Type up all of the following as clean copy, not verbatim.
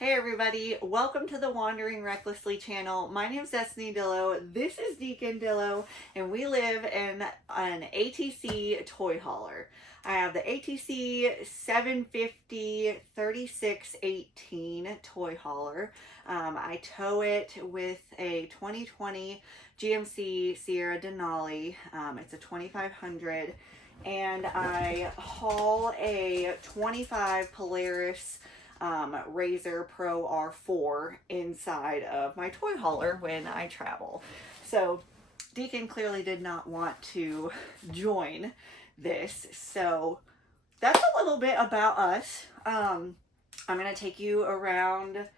Hey everybody, welcome to the Wandering Recklessly channel. My name is Destiny Dillo, this is Deacon Dillo, and we live in an ATC toy hauler. I have the ATC 750 3618 toy hauler. I tow it with a 2020 GMC Sierra Denali. It's a 2500, and I haul a 25 Polaris RZR Pro R inside of my toy hauler when I travel. So Deacon clearly did not want to join this, so that's a little bit about us. I'm gonna take you around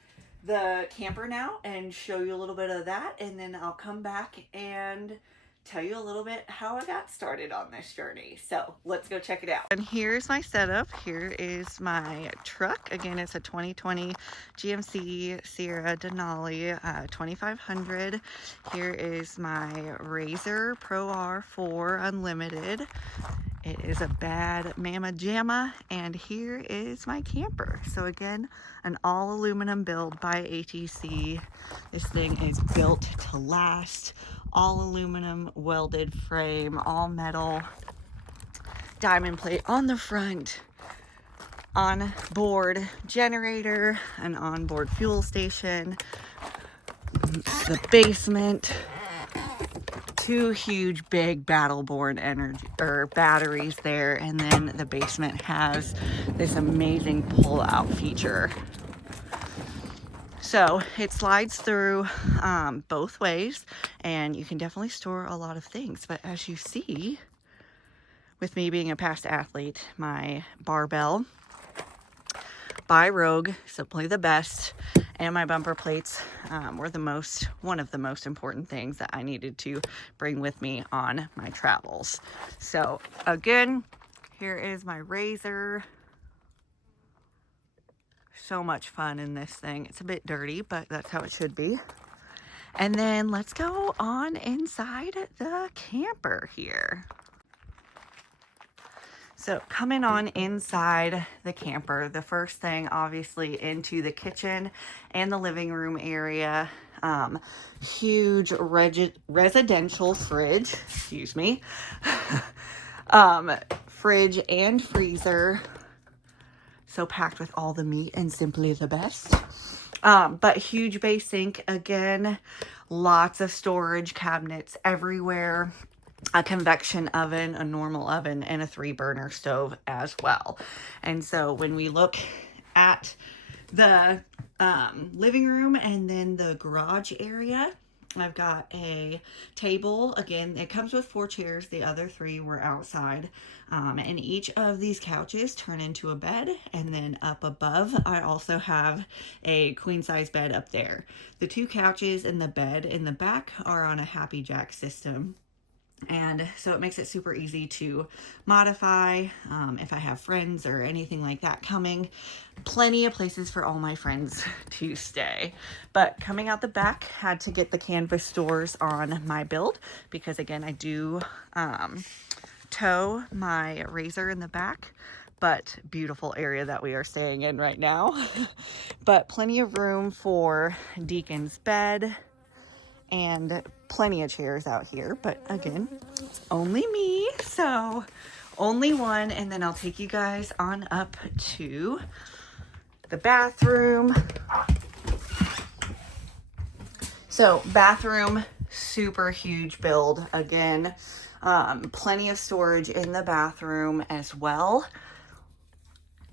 the camper now and show you a little bit of that, and then I'll come back and tell you a little bit how I got started on this journey. So let's go check it out. And here's my setup. Here is my truck. Again, it's a 2020 GMC Sierra Denali 2500. Here is my RZR Pro R Unlimited. It is a bad mama jamma, and here is my camper. So again, an all aluminum build by ATC. This thing is built to last. All aluminum welded frame, all metal, diamond plate on the front, on board generator, an onboard fuel station, the basement, two huge big Battle-Born batteries there, and then the basement has this amazing pull-out feature. So it slides through both ways, and you can definitely store a lot of things. But as you see, with me being a past athlete, my barbell by Rogue, simply the best, and my bumper plates were one of the most important things that I needed to bring with me on my travels. So again, here is my RZR. So much fun in this thing. It's a bit dirty, but that's how it should be. And then let's go on inside the camper here. So coming on inside the camper, the first thing obviously into the kitchen and the living room area. Huge residential fridge, excuse me. Fridge and freezer. So packed with all the meat and simply the best. But huge base sink again, lots of storage cabinets everywhere, a convection oven, a normal oven, and a 3-burner stove as well. And so when we look at the living room and then the garage area, I've got a table. Again, it comes with 4 chairs. The other 3 were outside. And each of these couches turn into a bed. And then up above, I also have a queen size bed up there. The 2 couches and the bed in the back are on a Happy Jack system. And so it makes it super easy to modify if I have friends or anything like that coming. Plenty of places for all my friends to stay. But coming out the back, had to get the canvas doors on my build because again, I do tow my RZR in the back. But beautiful area that we are staying in right now. But plenty of room for Deacon's bed. And plenty of chairs out here, but again, it's only me, so only one. And then I'll take you guys on up to the bathroom. So bathroom, super huge build again. Plenty of storage in the bathroom as well.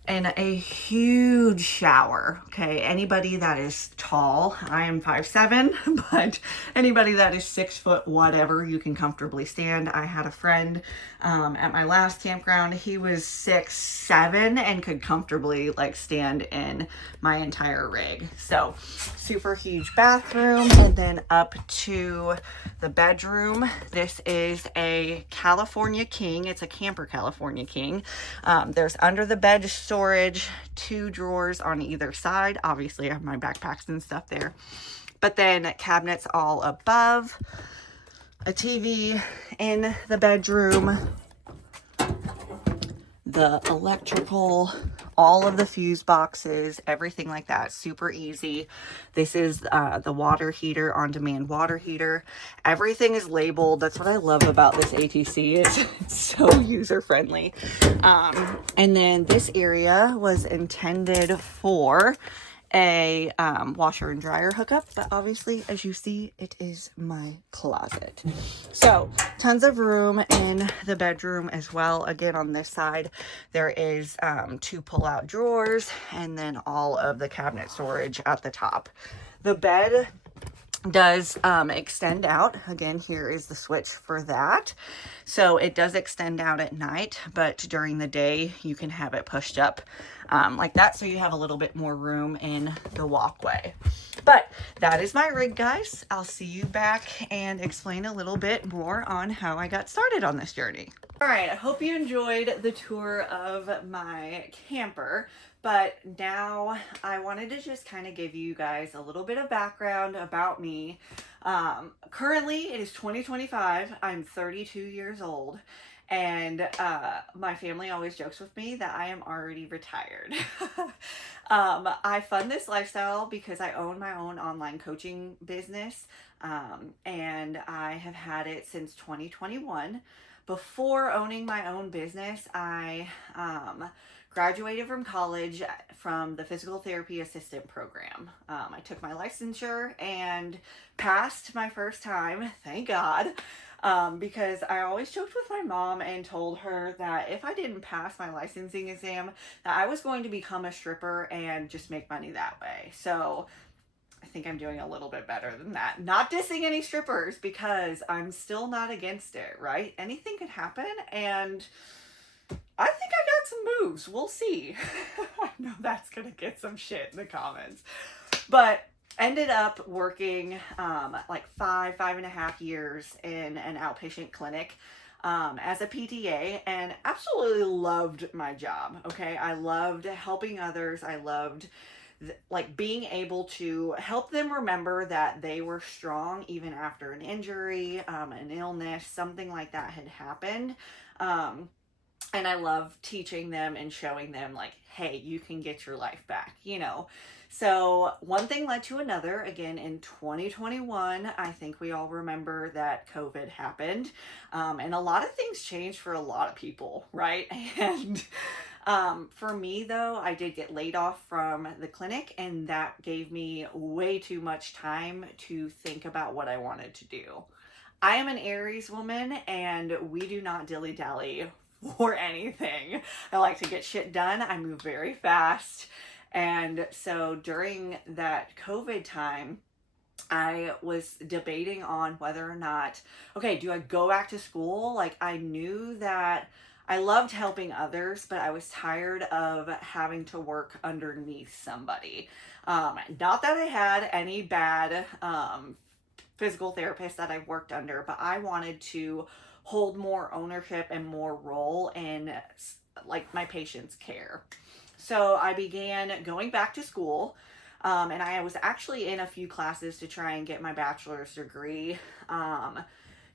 And a huge shower. Okay, anybody that is tall, I am 5'7", but anybody that is 6 foot, whatever, you can comfortably stand. I had a friend at my last campground. He was 6'7" and could comfortably like stand in my entire rig. So super huge bathroom, and then up to the bedroom. This is a California King. It's a camper California King. There's under the bed storage, 2 drawers on either side. Obviously I have my backpacks and stuff there, but then cabinets all above, a TV in the bedroom, the electrical all of the fuse boxes, everything like that. Super easy. This is the water heater, on-demand water heater. Everything is labeled. That's what I love about this ATC. It's so user-friendly. And then this area was intended for a washer and dryer hookup, but obviously, as you see, it is my closet. So tons of room in the bedroom as well. Again, on this side there is 2 pull-out drawers, and then all of the cabinet storage at the top. The bed does extend out. Again, here is the switch for that. So it does extend out at night, but during the day you can have it pushed up like that, so you have a little bit more room in the walkway. But that is my rig, guys. I'll see you back and explain a little bit more on how I got started on this journey. All right, I hope you enjoyed the tour of my camper. But now I wanted to just kind of give you guys a little bit of background about me. Currently, it is 2025. I'm 32 years old. And my family always jokes with me that I am already retired. I fund this lifestyle because I own my own online coaching business. And I have had it since 2021. Before owning my own business, I graduated from college from the physical therapy assistant program. I took my licensure and passed my first time, thank God, because I always joked with my mom and told her that if I didn't pass my licensing exam, that I was going to become a stripper and just make money that way. So I think I'm doing a little bit better than that. Not dissing any strippers, because I'm still not against it, right? Anything could happen, and I think I got some moves. We'll see. I know that's going to get some shit in the comments. But ended up working like 5.5 years in an outpatient clinic as a PTA, and absolutely loved my job. Okay. I loved helping others. I loved like being able to help them remember that they were strong even after an injury, an illness, something like that had happened. And I love teaching them and showing them like, hey, you can get your life back, you know. So one thing led to another. Again, in 2021, I think we all remember that COVID happened. And a lot of things changed for a lot of people, right? And for me, though, I did get laid off from the clinic, and that gave me way too much time to think about what I wanted to do. I am an Aries woman, and we do not dilly-dally for anything. I like to get shit done. I move very fast. And so during that COVID time, I was debating on whether or not, okay, do I go back to school? Like, I knew that I loved helping others, but I was tired of having to work underneath somebody. Not that I had any bad physical therapists that I worked under, but I wanted to hold more ownership and more role in like my patients' care. So I began going back to school, and I was actually in a few classes to try and get my bachelor's degree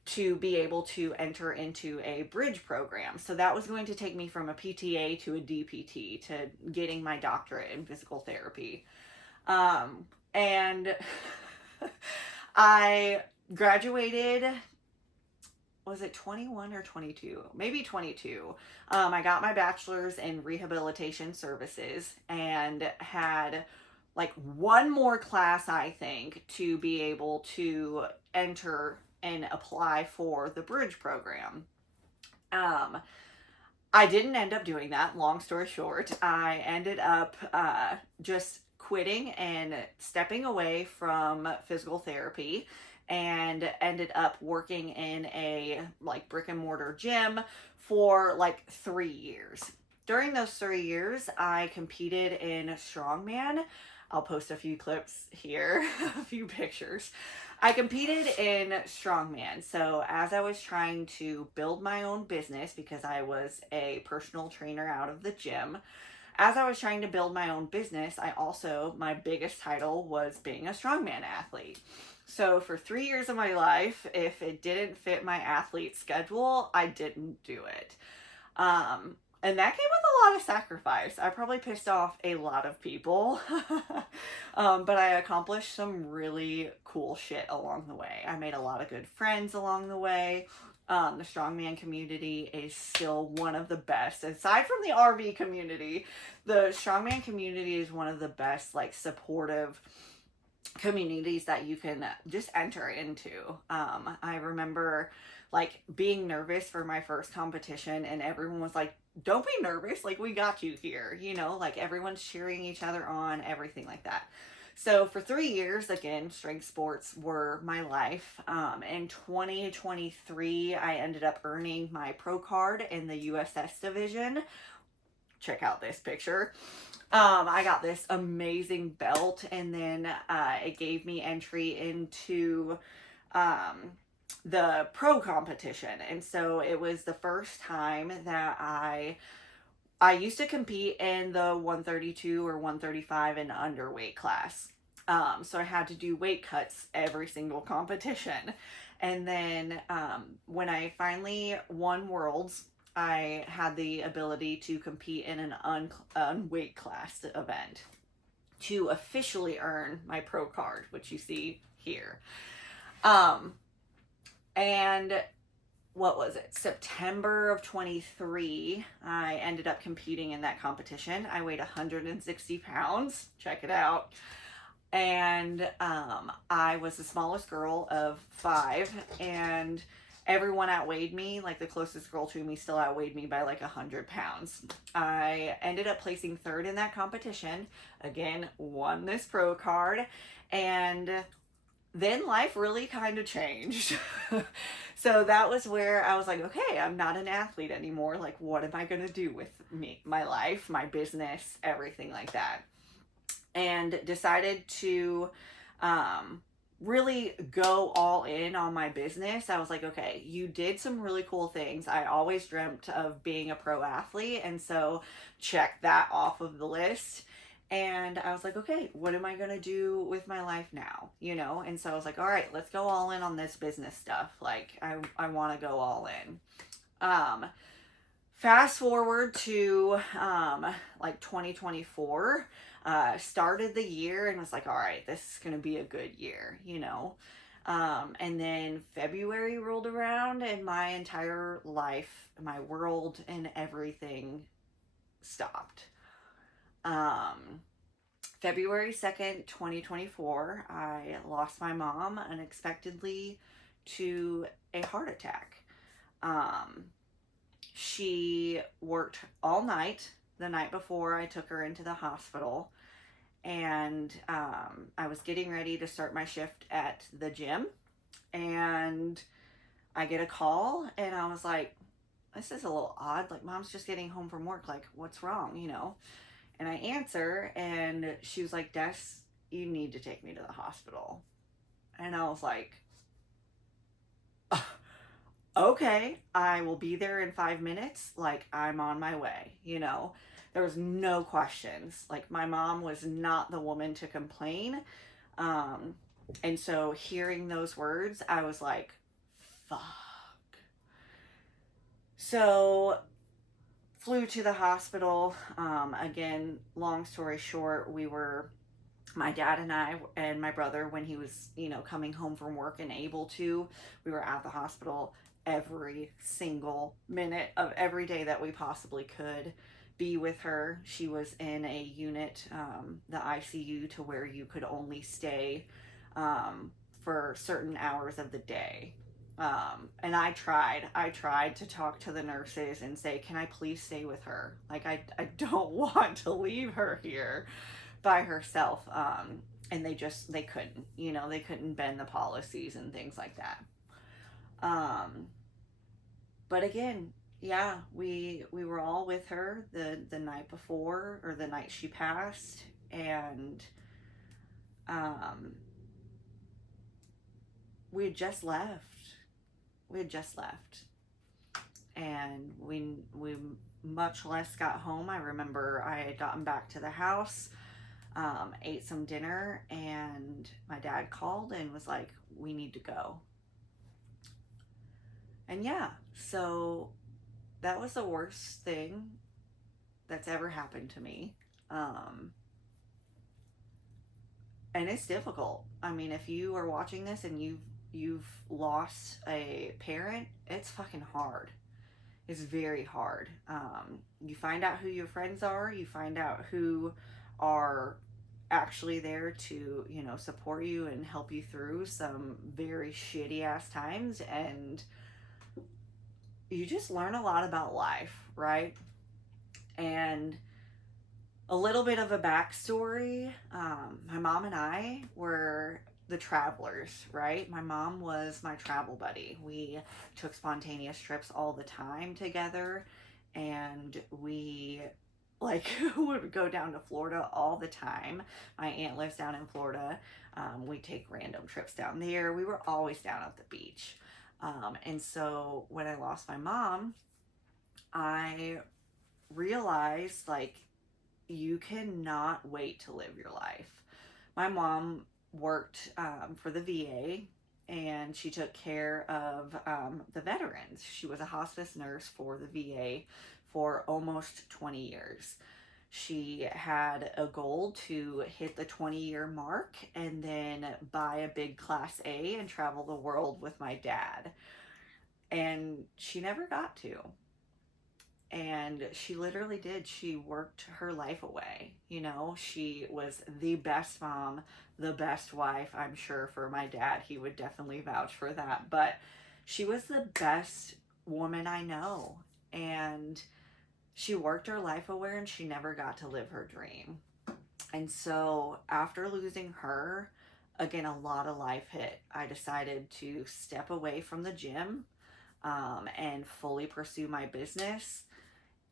to be able to enter into a bridge program. So that was going to take me from a PTA to a DPT to getting my doctorate in physical therapy. And I graduated, was it 21 or 22? Maybe 22. I got my bachelor's in rehabilitation services and had like one more class, I think, to be able to enter and apply for the bridge program. I didn't end up doing that. Long story short, I ended up just quitting and stepping away from physical therapy, and ended up working in a like brick and mortar gym for like 3 years. During those 3 years, I competed in strongman. I'll post a few clips here, a few pictures. I competed in strongman. So as I was trying to build my own business, because I was a personal trainer out of the gym, as I was trying to build my own business, my biggest title was being a strongman athlete. So for 3 years of my life, if it didn't fit my athlete schedule, I didn't do it. And that came with a lot of sacrifice. I probably pissed off a lot of people, but I accomplished some really cool shit along the way. I made a lot of good friends along the way. The strongman community is still one of the best. Aside from the RV community, the strongman community is one of the best, like, supportive communities that you can just enter into. I remember, like, being nervous for my first competition, and everyone was like, don't be nervous, like, we got you here, you know, like, everyone's cheering each other on, everything like that. So for 3 years, again, strength sports were my life. In 2023, I ended up earning my pro card in the USS division. Check out this picture. I got this amazing belt, and then it gave me entry into the pro competition. And so it was the first time that I used to compete in the 132 or 135 and underweight class. So I had to do weight cuts every single competition. And then when I finally won Worlds, I had the ability to compete in an unweight class event to officially earn my pro card, which you see here. And what was it? September of 23, I ended up competing in that competition. I weighed 160 pounds. Check it out. And I was the smallest girl of 5, and everyone outweighed me. Like, the closest girl to me still outweighed me by like 100 pounds. I ended up placing 3rd in that competition. Again, won this pro card. And then life really kind of changed. So that was where I was like, okay, I'm not an athlete anymore. Like, what am I going to do with my life, my business, everything like that? And decided to really go all in on my business. I was like, okay, you did some really cool things. I always dreamt of being a pro athlete, and so check that off of the list. And I was like, okay, what am I going to do with my life now? You know? And so I was like, all right, let's go all in on this business stuff. Like, I want to go all in. Fast forward to like 2024, started the year and was like, all right, this is going to be a good year, you know? And then February rolled around, and my entire life, my world and everything stopped. February 2nd, 2024, I lost my mom unexpectedly to a heart attack. She worked all night the night before I took her into the hospital, and I was getting ready to start my shift at the gym, and I get a call, and I was like, this is a little odd. Like, mom's just getting home from work. Like, what's wrong, you know? And I answer, and she was like, Des, you need to take me to the hospital. And I was like, okay, I will be there in 5 minutes. Like, I'm on my way, you know? There was no questions. Like, my mom was not the woman to complain. And so hearing those words, I was like, fuck. So flew to the hospital. Again, long story short, my dad and I and my brother, when he was, you know, coming home from work and able to, we were at the hospital every single minute of every day that we possibly could be with her. She was in a unit, the ICU, to where you could only stay for certain hours of the day. And I tried to talk to the nurses and say, can I please stay with her? Like, I don't want to leave her here by herself. And they couldn't, you know, they couldn't bend the policies and things like that. But again, yeah, we were all with her the night before, or the night she passed. And, we had just left. And we much less got home. I remember I had gotten back to the house, ate some dinner, and my dad called and was like, we need to go. And yeah, so that was the worst thing that's ever happened to me. And it's difficult. I mean, if you are watching this and you've lost a parent, it's fucking hard. It's very hard. You find out who your friends are. You find out who are actually there to, you know, support you and help you through some very shitty ass times, and you just learn a lot about life, right? And a little bit of a backstory. My mom and I were the travelers, right? My mom was my travel buddy. We took spontaneous trips all the time together, and we like would go down to Florida all the time. My aunt lives down in Florida. We take random trips down there. We were always down at the beach. And so when I lost my mom, I realized like you cannot wait to live your life. My mom worked for the VA, and she took care of the veterans. She was a hospice nurse for the VA for almost 20 years. She had a goal to hit the 20-year mark and then buy a big Class A and travel the world with my dad. And she never got to. And she literally did. She worked her life away. You know, she was the best mom, the best wife, I'm sure, for my dad. He would definitely vouch for that. But she was the best woman I know. And she worked her life away, and she never got to live her dream. And so after losing her, again, a lot of life hit. I decided to step away from the gym and fully pursue my business.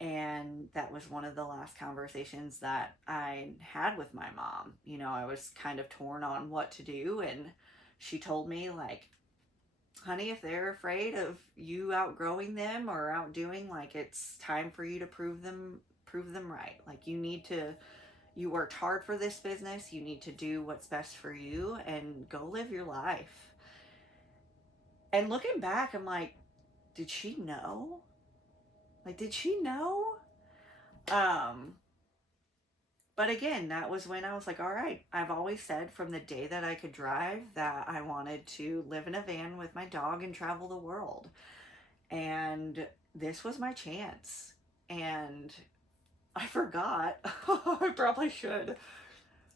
And that was one of the last conversations that I had with my mom. You know, I was kind of torn on what to do. And she told me, like, honey, if they're afraid of you outgrowing them or outdoing, like, it's time for you to prove them right. Like, you worked hard for this business. You need to do what's best for you and go live your life. And looking back, I'm like, did she know? Like, did she know? But again, that was when I was like, all right, I've always said from the day that I could drive that I wanted to live in a van with my dog and travel the world. And this was my chance. And I forgot. I probably should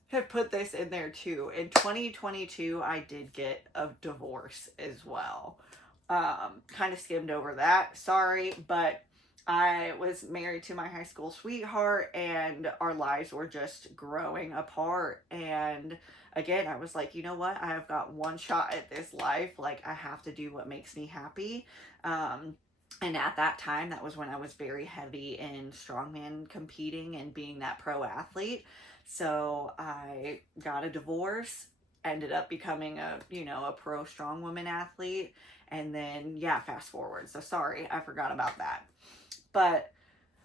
have put this in there too. In 2022, I did get a divorce as well. Kind of skimmed over that. Sorry, but I was married to my high school sweetheart, and our lives were just growing apart. And again, I was like, you know what? I've got one shot at this life. Like, I have to do what makes me happy. And at that time, that was when I was very heavy in strongman competing and being that pro athlete. So I got a divorce, ended up becoming a pro strong woman athlete. And then, yeah, fast forward. So sorry, I forgot about that. But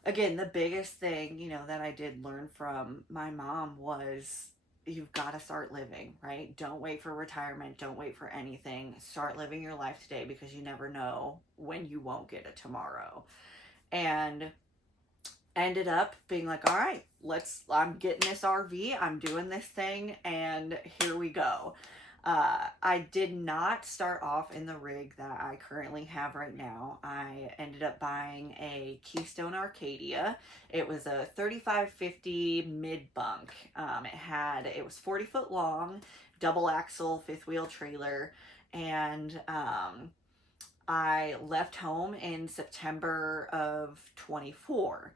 again, the biggest thing, that I did learn from my mom was you've got to start living, right? Don't wait for retirement. Don't wait for anything. Start living your life today, because you never know when you won't get it tomorrow. And ended up being like, all right, I'm getting this RV. I'm doing this thing, and here we go. I did not start off in the rig that I currently have right now. I ended up buying a Keystone Arcadia. It was a 3550 mid bunk. It was 40 foot long, double axle, fifth wheel trailer. And, I left home in September of 24.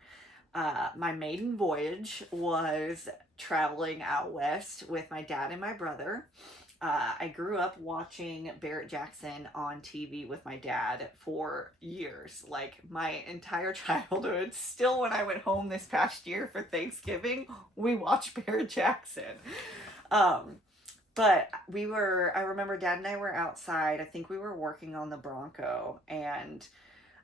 My maiden voyage was traveling out west with my dad and my brother. I grew up watching Barrett Jackson on TV with my dad for years, like my entire childhood. Still, when I went home this past year for Thanksgiving, we watched Barrett Jackson. But I remember Dad and I were outside. I think we were working on the Bronco, and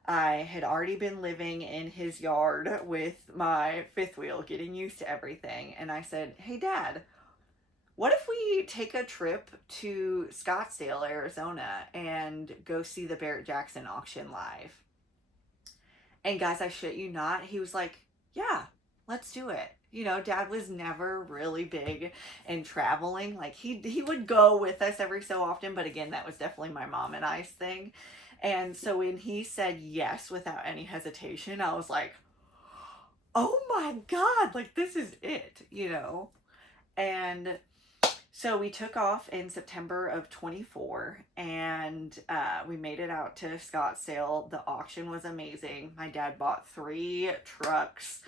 I had already been living in his yard with my fifth wheel, getting used to everything. And I said, hey, Dad, what if we take a trip to Scottsdale, Arizona, and go see the Barrett Jackson auction live? And guys, I shit you not, he was like, yeah, let's do it. You know, Dad was never really big in traveling. Like he would go with us every so often, but again, that was definitely my mom and I's thing. And so when he said yes without any hesitation, I was like, oh my God, like this is it, you know? And so we took off in September of 24, and we made it out to Scottsdale. The auction was amazing. My dad bought 3 trucks.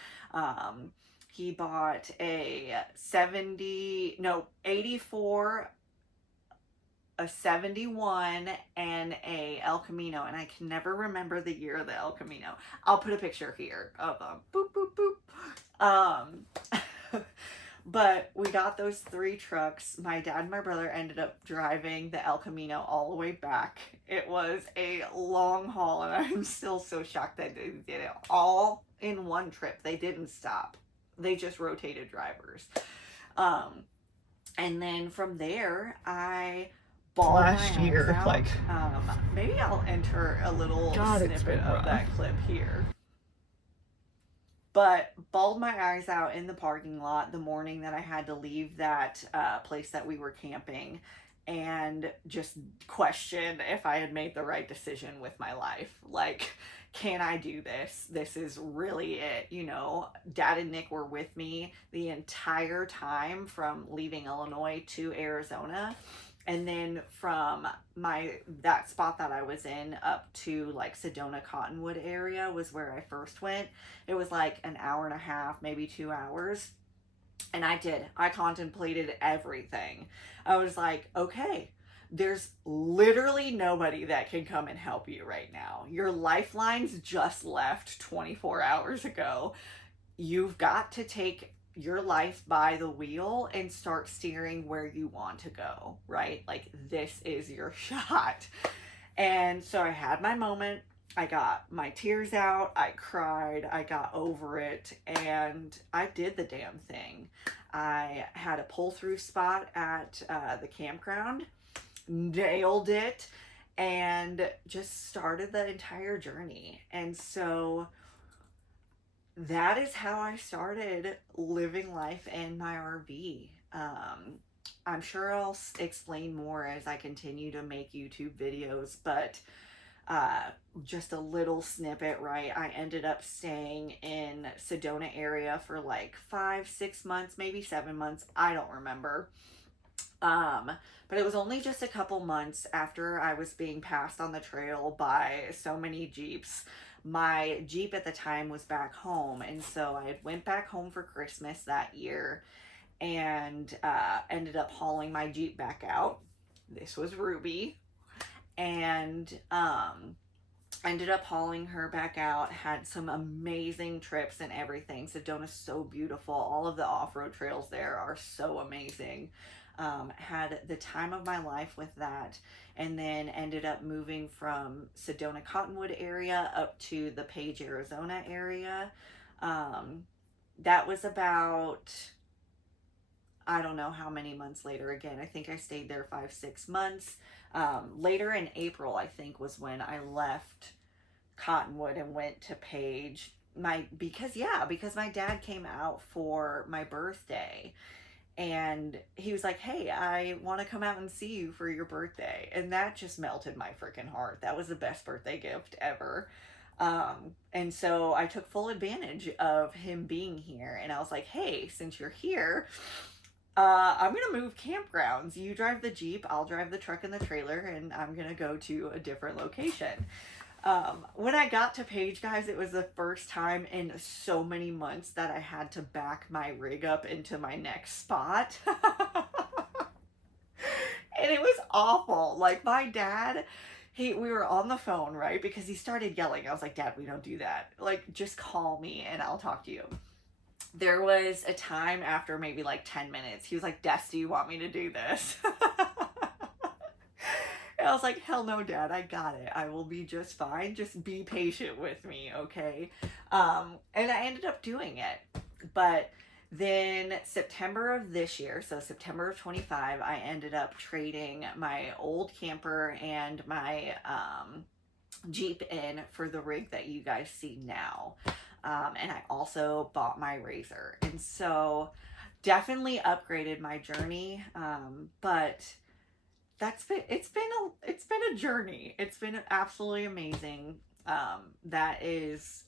He bought a 84, a 71, and a El Camino, and I can never remember the year of the El Camino. I'll put a picture here of them. Boop, boop, boop. But we got those 3 trucks. My dad and my brother ended up driving the El Camino all the way back. It was a long haul, and I'm still so shocked that they did it all in one trip. They didn't stop. They just rotated drivers. And then from there, I bawled last my year, eyes out. like, maybe I'll enter a little snippet of that clip here. But bawled my eyes out in the parking lot the morning that I had to leave that place that we were camping, and just questioned if I had made the right decision with my life. Like, can I do this? This is really it. You know, Dad and Nick were with me the entire time from leaving Illinois to Arizona. And then from that spot that I was in up to like Sedona Cottonwood area was where I first went. It was like an hour and a half, maybe 2 hours. And I contemplated everything. I was like, okay, there's literally nobody that can come and help you right now. Your lifelines just left 24 hours ago. You've got to take your life by the wheel and start steering where you want to go, right? Like, this is your shot. And so I had my moment. I got my tears out. I cried. I got over it. And I did the damn thing. I had a pull-through spot at the campground. Nailed it. And just started the entire journey. And so that is how I started living life in my RV. I'm sure I'll explain more as I continue to make YouTube videos, but just a little snippet, right? I ended up staying in Sedona area for like 5-6 months, maybe 7 months. I don't remember. But it was only just a couple months after I was being passed on the trail by so many Jeeps. My Jeep at the time was back home, and so I went back home for Christmas that year and ended up hauling my Jeep back out. This was Ruby, and ended up hauling her back out. Had some amazing trips and everything. Sedona's so beautiful. All of the off-road trails there are so amazing. Had the time of my life with that, and then ended up moving from Sedona Cottonwood area up to the Page, Arizona area. That was about, I don't know how many months later. Again, I think I stayed there 5-6 months. Later in April, I think, was when I left Cottonwood and went to Page. Because my dad came out for my birthday. And he was like, hey, I want to come out and see you for your birthday. And that just melted my freaking heart. That was the best birthday gift ever. And so I took full advantage of him being here. And I was like, hey, since you're here, I'm going to move campgrounds. You drive the Jeep, I'll drive the truck and the trailer, and I'm going to go to a different location. When I got to Page, guys, it was the first time in so many months that I had to back my rig up into my next spot. And it was awful. Like, my dad, we were on the phone, right? Because he started yelling. I was like, Dad, we don't do that. Like, just call me and I'll talk to you. There was a time after maybe like 10 minutes, he was like, Des, do you want me to do this? And I was like, hell no, Dad, I got it. I will be just fine. Just be patient with me, okay? And I ended up doing it. But then September of this year, so September of 25, I ended up trading my old camper and my Jeep in for the rig that you guys see now. And I also bought my razor. And so definitely upgraded my journey. But it's been a journey. It's been absolutely amazing. That is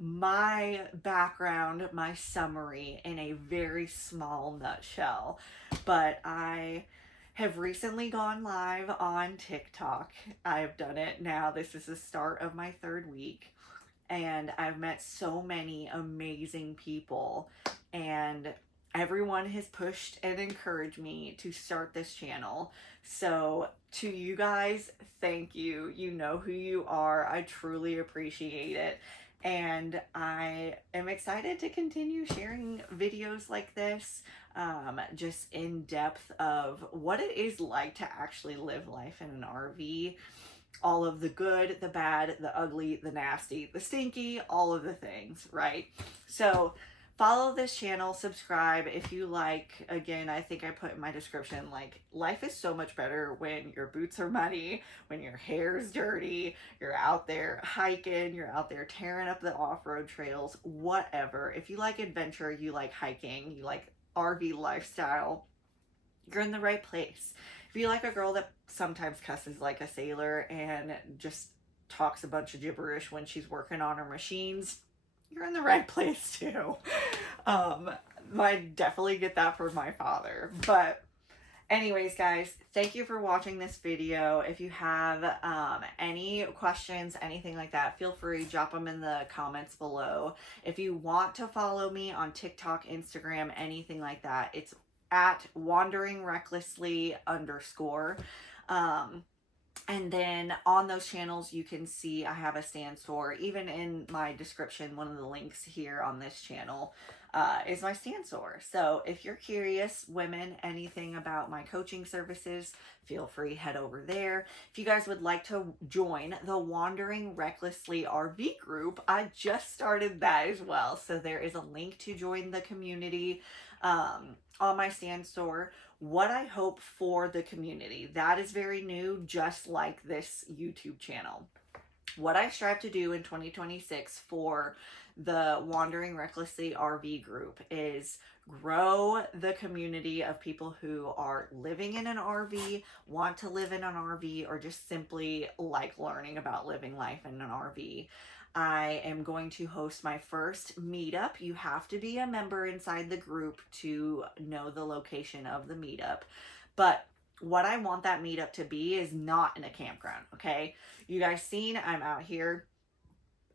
my background, my summary in a very small nutshell. But I have recently gone live on TikTok. I've done it now. This is the start of my 3rd week. And I've met so many amazing people. And everyone has pushed and encouraged me to start this channel. So to you guys, thank you. You know who you are. I truly appreciate it. And I am excited to continue sharing videos like this, just in depth of what it is like to actually live life in an RV. All of the good, the bad, the ugly, the nasty, the stinky, all of the things, right? So follow this channel, subscribe if you like. Again, I think I put in my description, like, life is so much better when your boots are muddy, when your hair's dirty, you're out there hiking, you're out there tearing up the off-road trails, whatever. If you like adventure, you like hiking, you like RV lifestyle, you're in the right place. If you like a girl that sometimes cusses like a sailor and just talks a bunch of gibberish when she's working on her machines, you're in the right place too. I definitely get that from my father. But anyways, guys, thank you for watching this video. If you have any questions, anything like that, feel free, drop them in the comments below. If you want to follow me on TikTok, Instagram, anything like that, it's at wanderingrecklessly_. And then on those channels, you can see I have a stand store. Even in my description, one of the links here on this channel is my stand store. So if you're curious, women, anything about my coaching services, feel free, head over there. If you guys would like to join the Wandering Recklessly RV group, I just started that as well. So there is a link to join the community on my stand store. What I hope for the community, that is very new, just like this YouTube channel. What I strive to do in 2026 for the Wandering Recklessly RV group is grow the community of people who are living in an RV, want to live in an RV, or just simply like learning about living life in an RV. I am going to host my first meetup. You have to be a member inside the group to know the location of the meetup. But what I want that meetup to be is not in a campground, okay? You guys seen I'm out here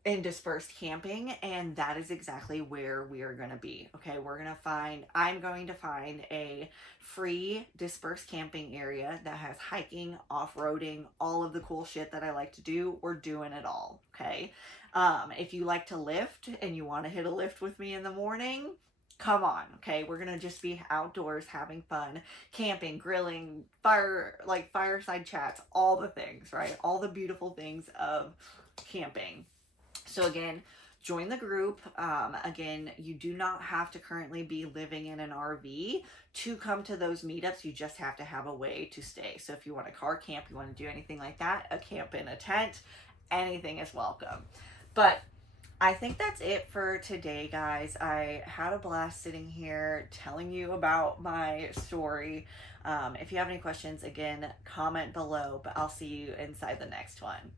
in dispersed camping, and that is exactly where we are going to be, okay? I'm going to find a free dispersed camping area that has hiking, off-roading, all of the cool shit that I like to do. We're doing it all, okay? If you like to lift and you want to hit a lift with me in the morning, come on, okay? We're gonna just be outdoors having fun, camping, grilling, fireside chats, all the things, right? All the beautiful things of camping. So again, join the group. Again, you do not have to currently be living in an RV to come to those meetups. You just have to have a way to stay. So if you want a car camp, you want to do anything like that, a camp in a tent, anything is welcome. But I think that's it for today, guys. I had a blast sitting here telling you about my story. If you have any questions, again, comment below, but I'll see you inside the next one.